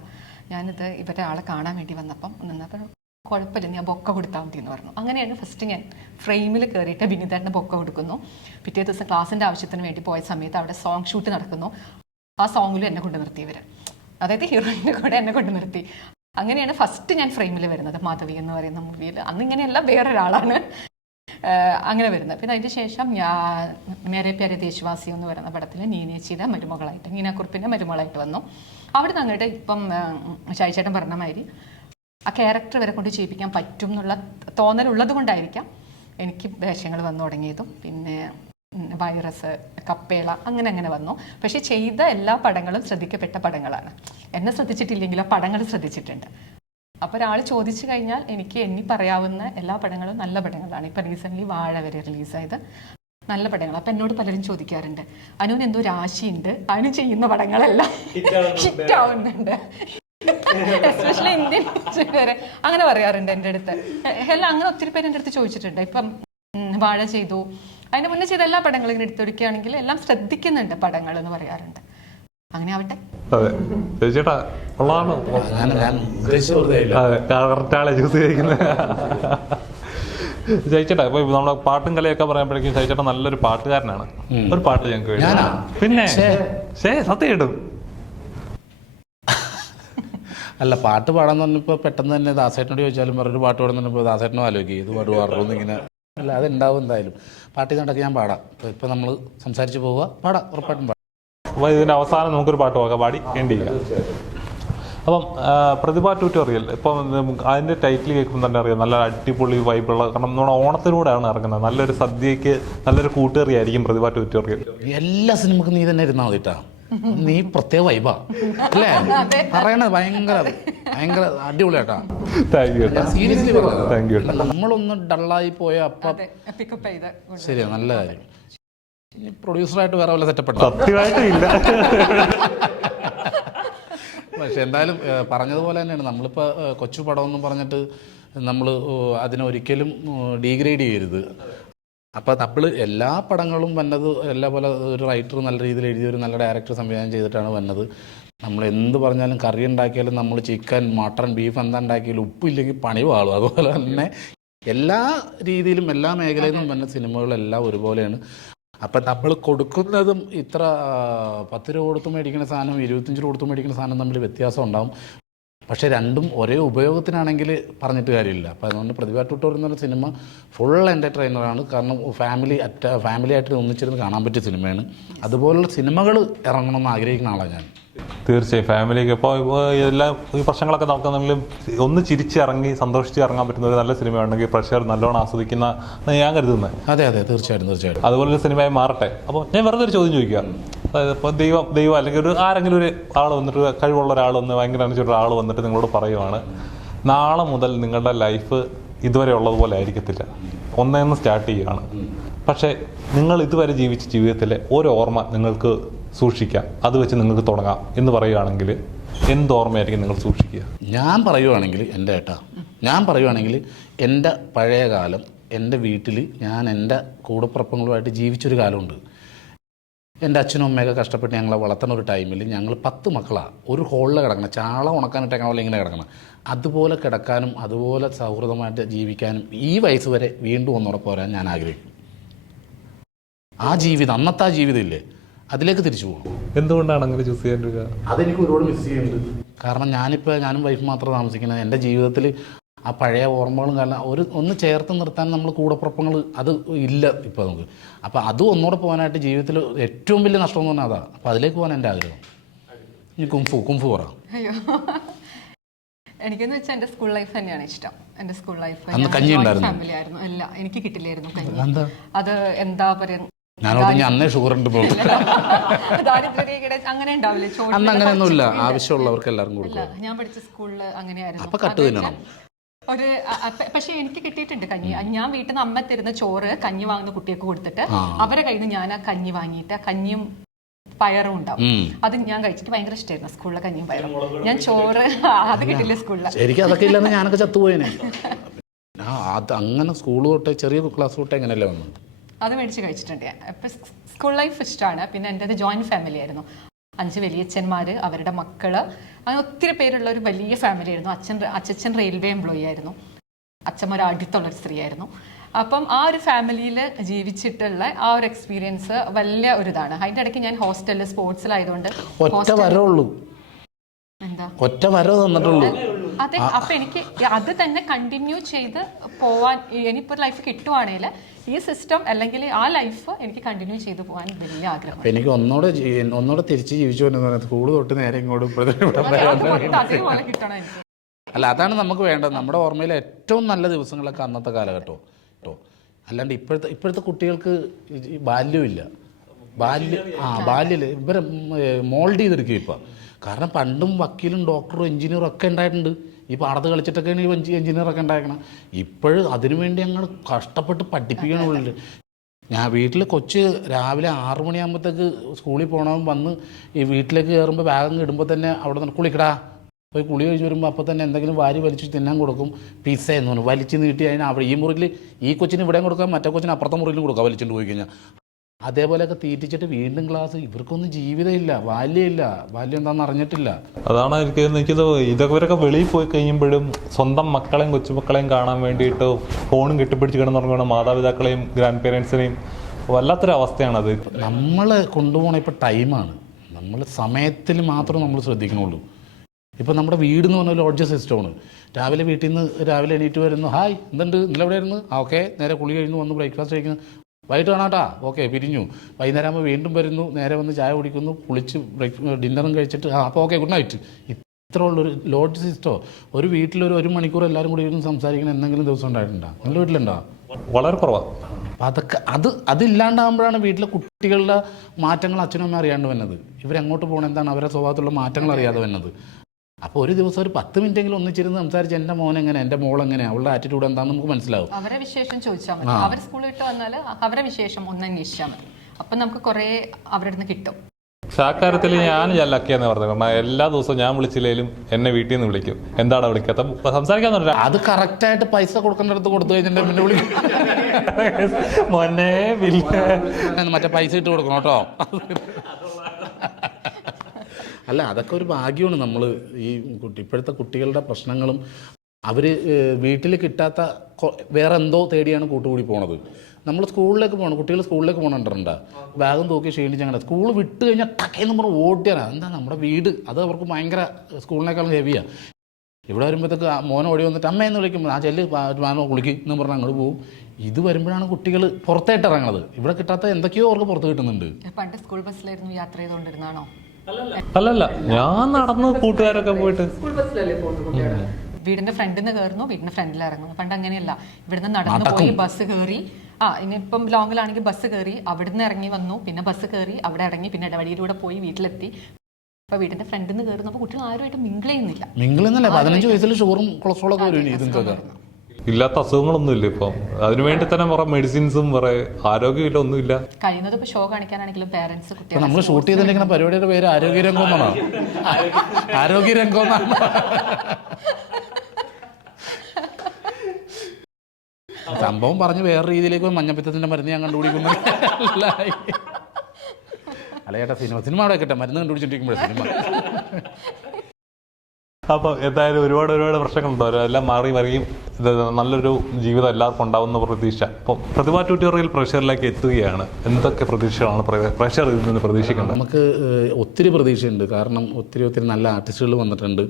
ഞാനിത് ഇവരുടെ ആളെ കാണാൻ വേണ്ടി വന്നപ്പം നിന്നപ്പോൾ കുഴപ്പമില്ല. ഞാൻ ബൊക്ക കൊടുത്താൽ മതി എന്ന് പറഞ്ഞു. അങ്ങനെയാണ് ഫസ്റ്റ് ഞാൻ ഫ്രെയിമിൽ കയറിയിട്ട് വിനീതേട്ടന് ബൊക്ക കൊടുക്കുന്നു. പിറ്റേ ദിവസം ക്ലാസ്സിന്റെ ആവശ്യത്തിന് വേണ്ടി പോയ സമയത്ത് അവിടെ സോങ് ഷൂട്ട് നടക്കുന്നു. ആ സോങ്ങിലും എന്നെ കൊണ്ട് നിർത്തി ഇവർ അതായത് ഹീറോയിന്റെ കൂടെ എന്നെ കൊണ്ട് നിർത്തി. അങ്ങനെയാണ് ഫസ്റ്റ് ഞാൻ ഫ്രെയിമിൽ വരുന്നത് മാധവി എന്ന് പറയുന്ന മൂവിയിൽ അന്ന് ഇങ്ങനെയല്ല വേറൊരാളാണ്. അങ്ങനെ വരുന്നത്. പിന്നെ അതിന് ശേഷം ഞാൻ മേരെ പേരെ ദേശവാസി എന്ന് പറയുന്ന പടത്തിൽ നീനേച്ചിയുടെ മരുമകളായിട്ട് നീനാക്കുറിപ്പിന്റെ മരുമകളായിട്ട് വന്നു. അവിടെ നിന്ന് അങ്ങോട്ട് ഇപ്പം ശായിച്ചേട്ടൻ പറഞ്ഞ മാതിരി ആ ക്യാരക്ടർ വരെ കൊണ്ട് ചെയ്യിപ്പിക്കാൻ പറ്റും എന്നുള്ള തോന്നലുള്ളത് കൊണ്ടായിരിക്കാം എനിക്ക് വേഷങ്ങൾ വന്നു തുടങ്ങിയതും. പിന്നെ വൈറസ് കപ്പേള അങ്ങനെ അങ്ങനെ വന്നു. പക്ഷെ ചെയ്ത എല്ലാ പടങ്ങളും ശ്രദ്ധിക്കപ്പെട്ട പടങ്ങളാണ്. എന്നെ ശ്രദ്ധിച്ചിട്ടില്ലെങ്കിലും ആ പടങ്ങൾ ശ്രദ്ധിച്ചിട്ടുണ്ട്. അപ്പോൾ ഒരാൾ ചോദിച്ചു കഴിഞ്ഞാൽ എനിക്ക് എണ്ണി പറയാവുന്ന എല്ലാ പടങ്ങളും നല്ല പടങ്ങളാണ്. ഇപ്പം റീസെന്റ്ലി വാഴ വരെ റിലീസായത് നല്ല പടങ്ങൾ അപ്പം എന്നോട് പലരും ചോദിക്കാറുണ്ട്. അനുവിന് എന്തോ രാശിയുണ്ട്. അനു ചെയ്യുന്ന പടങ്ങളെല്ലാം ഹിറ്റ് ആവുന്നുണ്ട് എസ്പെഷ്യലി ഇന്ത്യൻ വരെ. അങ്ങനെ പറയാറുണ്ട് എന്റെ അടുത്ത്. എല്ലാം അങ്ങനെ ഒത്തിരി പേര് എന്റെ അടുത്ത് ചോദിച്ചിട്ടുണ്ട്. ഇപ്പം വാഴ ചെയ്തു. അതിന് മുന്നേ ചെയ്ത എല്ലാ പടങ്ങളും ഇങ്ങനെ എടുത്തൊടിക്കുകയാണെങ്കിൽ എല്ലാം ശ്രദ്ധിക്കുന്നുണ്ട് പടങ്ങൾ എന്ന് പറയാറുണ്ട്. അങ്ങനെ ആവട്ടെ. അതെ. ചേച്ചേട്ടാ ചൂസ് ചെയ്തിരിക്കുന്നത് ജയിച്ചേട്ടാ ഇപ്പൊ നമ്മുടെ പാട്ടും കലയൊക്കെ പറയുമ്പോഴേക്കും ജയിച്ചേട്ടൻ നല്ലൊരു പാട്ടുകാരനാണ്. ഒരു പാട്ട് ഞങ്ങൾക്ക്? പിന്നെ സത്യം ഇടും. അല്ല പാട്ട് പാടാന്ന് പറഞ്ഞപ്പോൾ പെട്ടെന്ന് തന്നെ ദാസേട്ടനോട് ചോദിച്ചാലും വേറൊരു പാട്ട് പാടുന്ന പറഞ്ഞപ്പോൾ ദാസേട്ടനും ആലോചിക്കും. ഇത് പാട്ട് പാടുന്നു ഇങ്ങനെ അല്ല അതുണ്ടാവും എന്തായാലും. പാട്ട് നിന്നൊക്കെ ഞാൻ പാടാം. അപ്പൊ ഇപ്പോൾ നമ്മൾ സംസാരിച്ച് പോവുക. പാടാം ഉറപ്പായിട്ടും പാടാം. അപ്പൊ ഇതിന്റെ അവസാനം നമുക്കൊരു പാട്ട് പോകാം പാടി എൻഡ് ചെയ്യാം. അപ്പം പ്രതിഭ ട്യൂട്ടോറിയൽ ഇപ്പം അതിന്റെ അതിന്റെ ടൈറ്റിൽ കേൾക്കുമ്പോൾ തന്നെ അറിയാം. നല്ല അടിപൊളി വൈബുള്ള കാരണം നമ്മുടെ ഓണത്തിലൂടെയാണ് ഇറങ്ങുന്നത്. നല്ലൊരു സദ്യക്ക് നല്ലൊരു കൂട്ടുകറി ആയിരിക്കും പ്രതിഭ ട്യൂട്ടോറിയൽ എല്ലാ സിനിമക്കും നീ തന്നെ ഇരുന്നാൽ മതിട്ടാ നീ പ്രത്യേക വൈബാ അല്ലേ? പറയണത് ഭയങ്കര ഭയങ്കര അടിപൊളിയാട്ടാ. താങ്ക് യു കേട്ടോ സീരിയസ്ലി താങ്ക് യു നമ്മളൊന്ന് ഡള്ളായി പോയ അപ്പ ശരിയാ നല്ല കാര്യം. ഇനി പ്രൊഡ്യൂസറായിട്ട് വേറെ വല്ല സെറ്റപ്പ് സത്യമായിട്ടും ഇല്ല. പക്ഷെ എന്തായാലും പറഞ്ഞതുപോലെ തന്നെയാണ്. നമ്മളിപ്പോൾ കൊച്ചു പടം എന്ന് പറഞ്ഞിട്ട് നമ്മൾ അതിനെ ഒരിക്കലും ഡീഗ്രേഡ് ചെയ്യരുത്. അപ്പോൾ നമ്മൾ എല്ലാ പടങ്ങളും വന്നത് എല്ലാ പോലെ ഒരു റൈറ്റർ നല്ല രീതിയിൽ എഴുതി ഒരു നല്ല ഡയറക്ടർ സംവിധാനം ചെയ്തിട്ടാണ് വന്നത്. നമ്മൾ എന്ത് പറഞ്ഞാലും കറി ഉണ്ടാക്കിയാലും നമ്മൾ ചിക്കൻ മട്ടൺ ബീഫ് എന്താ ഉണ്ടാക്കിയാലും ഉപ്പില്ലെങ്കിൽ പണി വാളും അതുപോലെ തന്നെ എല്ലാ രീതിയിലും എല്ലാ മേഖലയിലും വന്ന സിനിമകളെല്ലാം ഒരുപോലെയാണ്. അപ്പം നമ്മൾ കൊടുക്കുന്നതും ഇത്ര പത്ത് രൂപ കൊടുത്ത് മേടിക്കുന്ന സാധനം ഇരുപത്തഞ്ച് രൂപ കൊടുത്ത് മേടിക്കുന്ന സാധനം തമ്മിൽ വ്യത്യാസം ഉണ്ടാവും. പക്ഷേ രണ്ടും ഒരേ ഉപയോഗത്തിനാണെങ്കിൽ പറഞ്ഞിട്ട് കാര്യമില്ല. അപ്പം അതുകൊണ്ട് പ്രതിഭ ടൂട്ടോർ എന്ന് പറഞ്ഞ സിനിമ ഫുൾ എന്റർടൈനറാണ് കാരണം ഫാമിലി അറ്റ ഫാമിലി ആയിട്ട് ഒന്നിച്ചിരുന്ന് കാണാൻ പറ്റിയ സിനിമയാണ്. അതുപോലുള്ള സിനിമകൾ ഇറങ്ങണമെന്ന് ആഗ്രഹിക്കുന്ന ആളാണ് ഞാൻ. തീർച്ചയായും ഫാമിലിക്ക് ഇപ്പോൾ എല്ലാ ഈ പ്രശ്നങ്ങളൊക്കെ നടക്കുന്നെങ്കിലും ഒന്ന് ചിരിച്ചിറങ്ങി സന്തോഷിച്ച് ഇറങ്ങാൻ പറ്റുന്ന ഒരു നല്ല സിനിമയാണെങ്കിൽ പ്രഷർ നല്ലോണം ആസ്വദിക്കുന്ന ഞാൻ കരുതുന്നത്. അതെ അതെ. തീർച്ചയായിട്ടും തീർച്ചയായിട്ടും. അതുപോലെ സിനിമയായി മാറട്ടെ. അപ്പോൾ ഞാൻ വെറുതെ ഒരു ചോദ്യം ചോദിക്കുക. അതായത് ഇപ്പോൾ ദൈവം ദൈവം അല്ലെങ്കിൽ ഒരു ആരെങ്കിലും ഒരു ആൾ വന്നിട്ട് കഴിവുള്ള ഒരാൾ വന്ന് ഭയങ്കര അനുസരിച്ച് ഒരാൾ വന്നിട്ട് നിങ്ങളോട് പറയുവാണ് നാളെ മുതൽ നിങ്ങളുടെ ലൈഫ് ഇതുവരെ ഉള്ളതുപോലെ ആയിരിക്കത്തില്ല. ഒന്നേന്ന് സ്റ്റാർട്ട് ചെയ്യുകയാണ്. പക്ഷേ നിങ്ങൾ ഇതുവരെ ജീവിച്ച ജീവിതത്തിലെ ഒരു ഓർമ്മ നിങ്ങൾക്ക് സൂക്ഷിക്കാം. അത് വെച്ച് നിങ്ങൾക്ക് തുടങ്ങാം എന്ന് പറയുകയാണെങ്കിൽ എന്ത് ഓർമ്മയായിരിക്കും നിങ്ങൾ സൂക്ഷിക്കുക? ഞാൻ പറയുവാണെങ്കിൽ എന്റെ ഏട്ടാ ഞാൻ പറയുവാണെങ്കിൽ എന്റെ പഴയ കാലം എന്റെ വീട്ടിൽ ഞാൻ എന്റെ കൂടപ്പുറപ്പങ്ങളുമായിട്ട് ജീവിച്ചൊരു കാലമുണ്ട്. എന്റെ അച്ഛനും അമ്മയൊക്കെ കഷ്ടപ്പെട്ട് ഞങ്ങളെ വളർത്തുന്ന ഒരു ടൈമിൽ ഞങ്ങൾ പത്ത് മക്കളാണ് ഒരു ഹോളിൽ കിടക്കണം. ചാള ഉണക്കാനിട്ടേക്കണ പോലെ ഇങ്ങനെ കിടക്കണം. അതുപോലെ കിടക്കാനും അതുപോലെ സൗഹൃദമായിട്ട് ജീവിക്കാനും ഈ വയസ്സ് വരെ വീണ്ടും ഒന്നുകൂടെ പോരാൻ ഞാൻ ആഗ്രഹിക്കും ആ ജീവിതം അന്നത്തെ ആ ജീവിതം ഇല്ലേ? അതിലേക്ക് തിരിച്ചു പോകും എന്തുകൊണ്ടാണ് അങ്ങനെ ചൂസ് ചെയ്യാൻ ഒരു അതെനിക്ക് ഒരുപാട് മിസ് ചെയ്യുന്നുണ്ട്. കാരണം ഞാനിപ്പോൾ ഞാനും വൈഫ് മാത്രം താമസിക്കുന്നത് എന്റെ ജീവിതത്തിൽ ആ പഴയ ഓർമ്മകളും കാരണം ഒരു ഒന്ന് ചേർത്ത് നിർത്താൻ നമ്മൾ കൂടപ്പുറപ്പങ്ങൾ അത് ഇല്ല ഇപ്പോൾ നമുക്ക്. അപ്പോൾ അത് ഒന്നുകൂടെ പോകാനായിട്ട് ജീവിതത്തിൽ ഏറ്റവും വലിയ നഷ്ടം എന്ന് പറഞ്ഞാൽ അതാണ് അപ്പോൾ അതിലേക്ക് പോകാൻ എന്റെ ആഗ്രഹം. ഇനി കുംഫു കുംഫു പറ. എനിക്കെന്ന് വെച്ചാൽ എന്റെ സ്കൂൾ ലൈഫ് തന്നെയാണ് ഇഷ്ടം. എന്റെ സ്കൂൾ ലൈഫ് അന്ന് കഞ്ഞി ഉണ്ടായിരുന്നോ? ഫാമിലി ആയിരുന്നു. അല്ല എനിക്ക് കിട്ടില്ലായിരുന്നു കഞ്ഞി. അത് എന്താ പറയുക ഞാനോട് ഇനി അന്നേ ഷുഗർ ഉണ്ട് അങ്ങനെ ഉണ്ടാവില്ല? അന്ന് അങ്ങനെയൊന്നുമില്ല. പച്ച- ആവശ്യമുള്ളവർക്ക് എല്ലാവർക്കും കൊടുക്കും ഞാൻ പഠിച്ച സ്കൂളിൽ അങ്ങനെയായിരുന്നു. അപ്പൊ കട്ട് തിന്നണം. ഒരു അ- അ- പക്ഷെ എനിക്ക് കിട്ടിയിട്ടുണ്ട് കഞ്ഞി. ഞാൻ വീട്ടിൽ നിന്ന് അമ്മ തരുന്ന ചോറ് കഞ്ഞി വാങ്ങുന്ന കുട്ടിയൊക്കെ കൊടുത്തിട്ട് അവരെ കയ്യിൽ നിന്ന് ഞാൻ ആ കഞ്ഞി വാങ്ങിയിട്ട് ആ കഞ്ഞിയും പയറും ഉണ്ടാവും. അത് ഞാൻ കഴിച്ചിട്ട് ഭയങ്കര ഇഷ്ടമായിരുന്നു സ്കൂളിലെ കഞ്ഞിയും പയറും. ഞാൻ ചോറ് അത് കിട്ടില്ല സ്കൂളിൽ ശരിക്കും അതൊക്കെ ഇല്ലെന്ന് ഞാനൊക്കെ ചത്തുപോയേനെ. ആ അത് അങ്ങനെ സ്കൂൾ തൊട്ട് ചെറിയ ക്ലാസ് തൊട്ട് എങ്ങനെയല്ലേ വന്നു അത് മേടിച്ച് കഴിച്ചിട്ടുണ്ട് ഞാൻ. അപ്പൊ സ്കൂൾ ലൈഫ് ഇഷ്ടമാണ് പിന്നെ എന്റെ ജോയിന്റ് ഫാമിലി ആയിരുന്നു. അഞ്ച് വലിയച്ഛന്മാര് അവരുടെ മക്കൾ. അങ്ങനെ ഒത്തിരി പേരുള്ള ഒരു വലിയ ഫാമിലി ആയിരുന്നു. അച്ഛൻ അച്ഛൻ റെയിൽവേ എംപ്ലോയി ആയിരുന്നു. അച്ഛൻ ഒരു അടുത്തുള്ള ഒരു സ്ത്രീയായിരുന്നു. അപ്പം ആ ഒരു ഫാമിലിയിൽ ജീവിച്ചിട്ടുള്ള ആ ഒരു എക്സ്പീരിയൻസ് വലിയ ഒരു ഇതാണ് അതിന്റെ ഇടയ്ക്ക് ഞാൻ ഹോസ്റ്റലിൽ സ്പോർട്സിലായതുകൊണ്ട് ഒറ്റ തന്നിട്ടുള്ളൂ. അതെ അപ്പൊ എനിക്ക് അത് തന്നെ കണ്ടിന്യൂ ചെയ്ത് പോവാൻ ഇനിയിപ്പോ ലൈഫ് കിട്ടുവാണെങ്കിൽ ഈ സിസ്റ്റം അല്ലെങ്കിൽ ആ ലൈഫ് എനിക്ക് കണ്ടിന്യൂ ചെയ്തു പോകാൻ വലിയ ആഗ്രഹം. എനിക്ക് ഒന്നോടെ ഒന്നോടെ തിരിച്ച് ജീവിച്ചു വരുന്നത് സ്കൂൾ തൊട്ട് നേരെ ഇങ്ങോട്ട് അതേപോലെ കിട്ടണം എനിക്ക്. അല്ല അതാണ് നമുക്ക് വേണ്ടത്. നമ്മുടെ ഓർമ്മയിലെ ഏറ്റവും നല്ല ദിവസങ്ങളൊക്കെ അന്നത്തെ കാലഘട്ടം. കേട്ടോ അല്ലാണ്ട് ഇപ്പോഴത്തെ ഇപ്പോഴത്തെ കുട്ടികൾക്ക് ബാല്യമില്ല ബാല്യം ആ ബാല്യം ഇവരെ മോൾഡ് ചെയ്തെടുക്കുക ഇപ്പം. കാരണം പണ്ടും വക്കീലും ഡോക്ടറും എഞ്ചിനീയറും ഒക്കെ ഉണ്ടായിട്ടുണ്ട്. ഈ പാടത്ത് കളിച്ചിട്ടൊക്കെയാണ് ഈ വഞ്ചി എഞ്ചിനീയറൊക്കെ ഉണ്ടാക്കണം. ഇപ്പോഴും അതിനുവേണ്ടി ഞങ്ങൾ കഷ്ടപ്പെട്ട് പഠിപ്പിക്കണമുള്ളിൽ ഞാൻ വീട്ടിൽ കൊച്ച് രാവിലെ ആറു മണിയാകുമ്പോഴത്തേക്ക് സ്കൂളിൽ പോകണം വന്ന് ഈ വീട്ടിലേക്ക് കയറുമ്പോൾ ബാഗം ഇടുമ്പോൾ തന്നെ അവിടെ നിന്ന് കുളിക്കടാ. പോയി കുളി കഴിഞ്ഞ് വരുമ്പോൾ അപ്പോൾ തന്നെ എന്തെങ്കിലും വാരി വലിച്ച് തിന്നാൻ കൊടുക്കും. പിസ്സ എന്ന് പറഞ്ഞു. വലിച്ച് നീട്ടി അതിന് അവിടെ ഈ മുറിയിൽ ഈ കൊച്ചിന് ഇവിടെയും കൊടുക്കാം മറ്റേ കൊച്ചിന് അപ്പുറത്തെ മുറിയിലും കൊടുക്കാം വലിച്ചുകൊണ്ട് പോയി കഴിഞ്ഞാൽ അതേപോലെയൊക്കെ തീറ്റിച്ചിട്ട് വീണ്ടും ക്ലാസ്. ഇവർക്കൊന്നും ജീവിതമില്ല ബാല്യമില്ല. ബാല്യം എന്താണെന്ന് അറിഞ്ഞിട്ടില്ല. അതാണ് എനിക്ക് എനിക്കത് ഇതൊക്കെ വെളിയിൽ പോയി കഴിയുമ്പോഴും സ്വന്തം മക്കളെയും കൊച്ചുമക്കളെയും കാണാൻ വേണ്ടിയിട്ട് ഫോണും കെട്ടിപ്പിടിച്ച് കിടന്നുറങ്ങുന്ന മാതാപിതാക്കളെയും ഗ്രാൻഡ് പേരൻസിനെയും വല്ലാത്തൊരു അവസ്ഥയാണത് നമ്മൾ കൊണ്ടുപോകണ ഇപ്പോൾ ടൈമാണ്. നമ്മൾ സമയത്തിൽ മാത്രം നമ്മൾ ശ്രദ്ധിക്കണുള്ളൂ. ഇപ്പോൾ നമ്മുടെ വീട് എന്ന് പറഞ്ഞാൽ ലോഡ്ജ് സിസ്റ്റമാണ് രാവിലെ വീട്ടിൽ നിന്ന് രാവിലെ എണീറ്റ് വരുന്നു. ഹായ് എന്തുണ്ട്? ഇന്നലെ എവിടെയായിരുന്നു ആ ഓക്കെ നേരെ കുളി കഴിഞ്ഞു വന്ന് ബ്രേക്ക്ഫാസ്റ്റ് കഴിക്കുന്നു. വൈകിട്ട് കാണാട്ടാ ഓക്കെ പിരിഞ്ഞു. വൈകുന്നേരം ആകുമ്പോൾ വീണ്ടും വരുന്നു. നേരെ വന്ന് ചായ കുടിക്കുന്നു. കുളിച്ച് ബ്രേക്ക് ഡിന്നറും കഴിച്ചിട്ട് ആ അപ്പോൾ ഓക്കെ ഗുഡ് നൈറ്റ് ഇത്ര ഉള്ളൊരു ലോഡ്ജ് സിസ്റ്റോ? ഒരു വീട്ടിലൊരു ഒരു മണിക്കൂർ എല്ലാവരും കൂടി ഇരുന്ന് സംസാരിക്കണം എന്തെങ്കിലും ദിവസം ഉണ്ടായിട്ടുണ്ടോ? നിങ്ങളുടെ വീട്ടിലുണ്ടോ? വളരെ കുറവാണ് അപ്പം അതൊക്കെ അത് അതില്ലാണ്ടാകുമ്പോഴാണ് വീട്ടിലെ കുട്ടികളുടെ മാറ്റങ്ങൾ അച്ഛനും അമ്മ അറിയാണ്ട് വന്നത്. ഇവരെങ്ങോട്ട് പോകണം എന്താണ് അവരുടെ സ്വഭാവത്തിലുള്ള മാറ്റങ്ങൾ അറിയാതെ വന്നത്. അപ്പോൾ ഒരു ദിവസം ഒരു പത്ത് മിനിറ്റെങ്കിലും ഒന്നിച്ചിരുന്ന് സംസാരിച്ച് എന്റെ മോൻ എങ്ങനെ? എന്റെ മോൾ എങ്ങനെ? അവളുടെ ആറ്റിറ്റ്യൂഡ് എന്താണെന്ന് നമുക്ക് മനസ്സിലാവും. അവരെ വിശേഷം ചോദിച്ചാൽ മതി. അവർ സ്കൂളിൽ വിട്ട് വന്നാൽ അവരെ വിശേഷം ഒന്ന് അന്വേഷിച്ചാൽ മതി. അപ്പം നമുക്ക് കുറേ അവരുടെ നിന്ന് കിട്ടും. സാക്കാരത്തിൽ ഞാൻ ഞാൻ ലക്കിയെന്ന് പറഞ്ഞു കാരണം എല്ലാ ദിവസവും ഞാൻ വിളിച്ചില്ലെങ്കിലും എന്നെ വീട്ടിൽ നിന്ന് വിളിക്കും. എന്താണ് വിളിക്കാത്ത സംസാരിക്കാൻ അത് അത് കറക്റ്റായിട്ട് പൈസ കൊടുക്കേണ്ടടുത്ത് കൊടുത്തു കഴിഞ്ഞിട്ട് പിന്നെ വിളിക്കും. മോനെ വില്ല. മറ്റേ പൈസ ഇട്ട് കൊടുക്കണം കേട്ടോ. അല്ല അതൊക്കെ ഒരു ഭാഗ്യമാണ് നമ്മൾ ഈ കുട്ടി ഇപ്പോഴത്തെ കുട്ടികളുടെ പ്രശ്നങ്ങളും. അവർ വീട്ടിൽ കിട്ടാത്ത വേറെ എന്തോ തേടിയാണ് കൂട്ടുകൂടി പോണത്. നമ്മൾ സ്കൂളിലേക്ക് പോകണം കുട്ടികൾ സ്കൂളിലേക്ക് പോകണുണ്ട് ബാഗും തൂക്കി ക്ഷീണിച്ച് അങ്ങനെ സ്കൂൾ വിട്ട് കഴിഞ്ഞാൽ ടക്കേന്ന് പറഞ്ഞ് ഓടിയാണ്. എന്താ നമ്മുടെ വീട്? അത് അവർക്ക് ഭയങ്കര സ്കൂളിനേക്കാളും ഹെവിയാണ് ഇവിടെ വരുമ്പോഴത്തേക്ക് മോനെ ഓടി വന്നിട്ട് അമ്മയെന്ന് വിളിക്കുമ്പോൾ ആ ചെല്ല് മാനോ കുളിക്ക് എന്ന് പറഞ്ഞാൽ അങ്ങോട്ട് പോകും ഇത് വരുമ്പോഴാണ് കുട്ടികൾ പുറത്തായിട്ട് ഇറങ്ങുന്നത് ഇവിടെ കിട്ടാത്ത എന്തൊക്കെയോ അവർക്ക് പുറത്ത് കിട്ടുന്നുണ്ട്. പണ്ട് സ്കൂൾ ബസ്സിലായിരുന്നു യാത്ര ചെയ്തുകൊണ്ടിരുന്നാണോ അല്ലല്ല ഞാൻ നടന്നു കൂട്ടുകാരൊക്കെ പോയിട്ട്. വീടിന്റെ ഫ്രണ്ടിൽ നിന്ന് കയറുന്നു വീടിന്റെ ഫ്രണ്ടിൽ ഇറങ്ങുന്നു. പണ്ട് അങ്ങനെയല്ല. ഇവിടുന്ന് നടന്നു പോയി ബസ് കയറി ആ ഇനിയിപ്പം ലോങ്ങിലാണെങ്കിൽ ബസ് കയറി അവിടുന്ന് ഇറങ്ങി വന്നു പിന്നെ ബസ് കയറി അവിടെ ഇറങ്ങി പിന്നെ ഇടവഴിയിലൂടെ പോയി വീട്ടിലെത്തി. അപ്പൊ വീടിന്റെ ഫ്രണ്ടിൽ നിന്ന് കയറുന്നപ്പോൾ കുട്ടികൾ ആരുമായിട്ട് മിങ്കിൾ ചെയ്യുന്നില്ല. നിങ്ങളെന്നല്ലേ പതിനഞ്ച് വയസ്സിൽ ഷുഗറും കൊളസ്ട്രോളൊക്കെ വരും ഇതും ഇല്ലാത്ത അസുഖങ്ങളൊന്നും ഇല്ല ഇപ്പം അതിനുവേണ്ടി തന്നെ കുറെ മെഡിസിൻസും കുറെ ആരോഗ്യമില്ല ഒന്നുമില്ല. കഴിയുന്നത് ഇപ്പൊ ഷോ കാണിക്കാനാണെങ്കിലും പേരൻസ് കുട്ടികൾ നമ്മൾ ഷൂട്ട് ചെയ്തിരിക്കുന്ന പരിപാടിയുടെ പേര് ആരോഗ്യരംഗം എന്നാണോ ആരോഗ്യരംഗം എന്നാണ് സംഭവം പറഞ്ഞ് വേറെ രീതിയിലേക്ക് മഞ്ഞപ്പിത്തത്തിന്റെ മരുന്ന് ഞാൻ കണ്ടുപിടിക്കുന്നു. അല്ല ചേട്ടാ സിനിമ സിനിമ അവിടെ വെക്കട്ടെ മരുന്ന് കണ്ടുപിടിച്ചിട്ടിരിക്കുമ്പോഴേ സിനിമ. അപ്പം എന്തായാലും ഒരുപാട് ഒരുപാട് പ്രശ്നങ്ങളുണ്ടോ. എല്ലാം മാറി ഇത് നല്ലൊരു ജീവിതം എല്ലാവർക്കും ഉണ്ടാവുന്ന പ്രതീക്ഷ. അപ്പോൾ പ്രതിഭ ട്യൂട്ടോറിയൽ പ്രഷറിലേക്ക് എത്തുകയാണ്. എന്തൊക്കെ പ്രതീക്ഷകളാണ് പ്രഷർ ഇതിൽ നിന്ന് പ്രതീക്ഷിക്കുന്നത് നമുക്ക് ഒത്തിരി പ്രതീക്ഷയുണ്ട്. കാരണം ഒത്തിരി ഒത്തിരി നല്ല ആർട്ടിസ്റ്റുകൾ വന്നിട്ടുണ്ട്.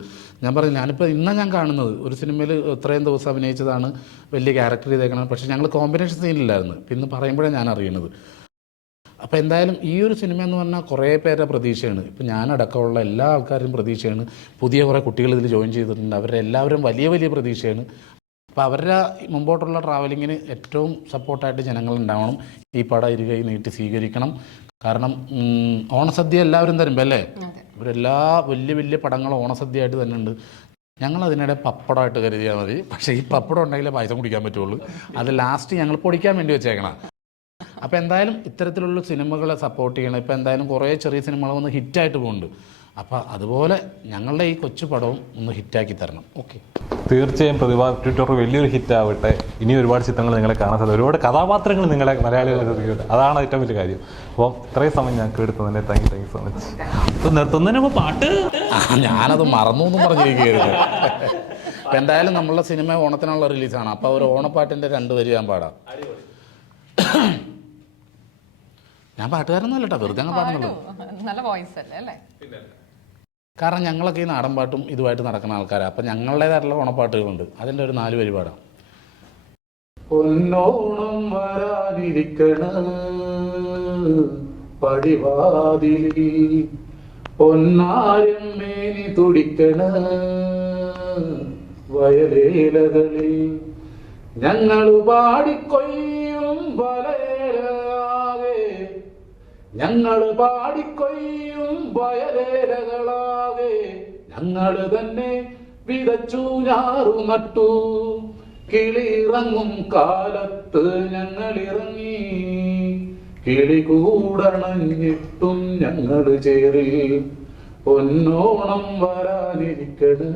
ഞാൻ പറഞ്ഞു ഞാനിപ്പോൾ ഇന്നാണ് ഞാൻ കാണുന്നത്. ഒരു സിനിമയിൽ ഇത്രയും ദിവസം അഭിനയിച്ചതാണ് വലിയ ക്യാരക്ടർ ചെയ്തേക്കണം പക്ഷേ ഞങ്ങൾ കോമ്പിനേഷൻ സീനില്ലായിരുന്നു. പിന്നെ പറയുമ്പോഴേ ഞാൻ അറിയുന്നത് അപ്പോൾ എന്തായാലും ഈ ഒരു സിനിമ എന്ന് പറഞ്ഞാൽ കുറേ പേരുടെ പ്രതീക്ഷയാണ്. ഇപ്പം ഞാനടക്കമുള്ള എല്ലാ ആൾക്കാരും പ്രതീക്ഷയാണ്. പുതിയ കുറേ കുട്ടികൾ ഇതിൽ ജോയിൻ ചെയ്തിട്ടുണ്ട്. അവരുടെ എല്ലാവരും വലിയ വലിയ പ്രതീക്ഷയാണ്. അപ്പോൾ അവരുടെ മുമ്പോട്ടുള്ള ട്രാവലിങ്ങിന് ഏറ്റവും സപ്പോർട്ടായിട്ട് ജനങ്ങൾ ഉണ്ടാവണം. ഈ പടം ഇരുകൈ നീട്ടി സ്വീകരിക്കണം. കാരണം ഓണസദ്യ എല്ലാവരും തരുമ്പോൾ അല്ലേ? അവരെല്ലാ ഇവരെല്ലാ വലിയ വലിയ പടങ്ങളും ഓണസദ്യയായിട്ട് തന്നെ ഉണ്ട് ഞങ്ങൾ അതിനിടെ പപ്പടമായിട്ട് കരുതിയാൽ മതി. പക്ഷേ ഈ പപ്പടം ഉണ്ടെങ്കിലേ പായസം കുടിക്കാൻ പറ്റുള്ളൂ. അത് ലാസ്റ്റ് ഞങ്ങൾ പൊടിക്കാൻ വേണ്ടി വെച്ചേക്കണം. അപ്പോൾ എന്തായാലും ഇത്തരത്തിലുള്ള സിനിമകളെ സപ്പോർട്ട് ചെയ്യണം. ഇപ്പോൾ എന്തായാലും കുറേ ചെറിയ സിനിമകൾ ഒന്ന് ഹിറ്റായിട്ട് പോകുന്നുണ്ട് അപ്പോൾ അതുപോലെ ഞങ്ങളുടെ ഈ കൊച്ചു പടവും ഒന്ന് ഹിറ്റാക്കി തരണം. ഓക്കെ തീർച്ചയായും പ്രതിഭ ട്വിറ്റർ വലിയൊരു ഹിറ്റ് ആവട്ടെ. ഇനി ഒരുപാട് ചിത്രങ്ങൾ നിങ്ങളെ കാണാൻ സാധിക്കും. ഒരുപാട് കഥാപാത്രങ്ങൾ നിങ്ങളെ മലയാളികൾ അതാണ് ഏറ്റവും വലിയ കാര്യം. അപ്പോൾ ഇത്രയും സമയം ഞങ്ങൾക്ക് എടുത്തതിനെ thank you thank you so much അപ്പോൾ നിർത്തുന്നതിന് പാട്ട്. ഞാനത് മറന്നു എന്നും പറഞ്ഞിരിക്കുകയായിരുന്നു. അപ്പം എന്തായാലും നമ്മളുടെ സിനിമ ഓണത്തിനുള്ള റിലീസാണ് അപ്പോൾ ഒരു ഓണപ്പാട്ടിന്റെ രണ്ട് വരി ഞാൻ പാടാം. ഞാൻ പാട്ടുകാരൊന്നും കേട്ടോ വെറുതെ അങ്ങ് പാടുന്നുള്ളൂ നല്ല വോയിസ് അല്ലേ അല്ലേ? കാരണം ഞങ്ങളൊക്കെ ഈ നാടൻ പാട്ടും ഇതുമായിട്ട് നടക്കുന്ന ആൾക്കാരാണ് അപ്പം ഞങ്ങളുടേതായിട്ടുള്ള ഓണപ്പാട്ടുകളുണ്ട്. അതിന്റെ ഒരു നാല് പരിപാടാണ് വരാനിരിക്കണ. പടിവാതിലി പൊന്നാരം മേനി തുടിക്കണ. വയലേലകളിൽ ഞങ്ങൾ പാടിക്കൊയ്യും ഞങ്ങൾ പാടിക്കൊയ്യും വയലേരകളാകെ ഞങ്ങൾ തന്നെ വിതച്ചു ഞാറു നട്ടു. കിളിയിറങ്ങും കാലത്ത് ഞങ്ങൾ ഇറങ്ങി കിളി കൂടണഞ്ഞിട്ടും ഞങ്ങൾ ചേറി. പൊന്നോണം വരാനിരിക്കണ്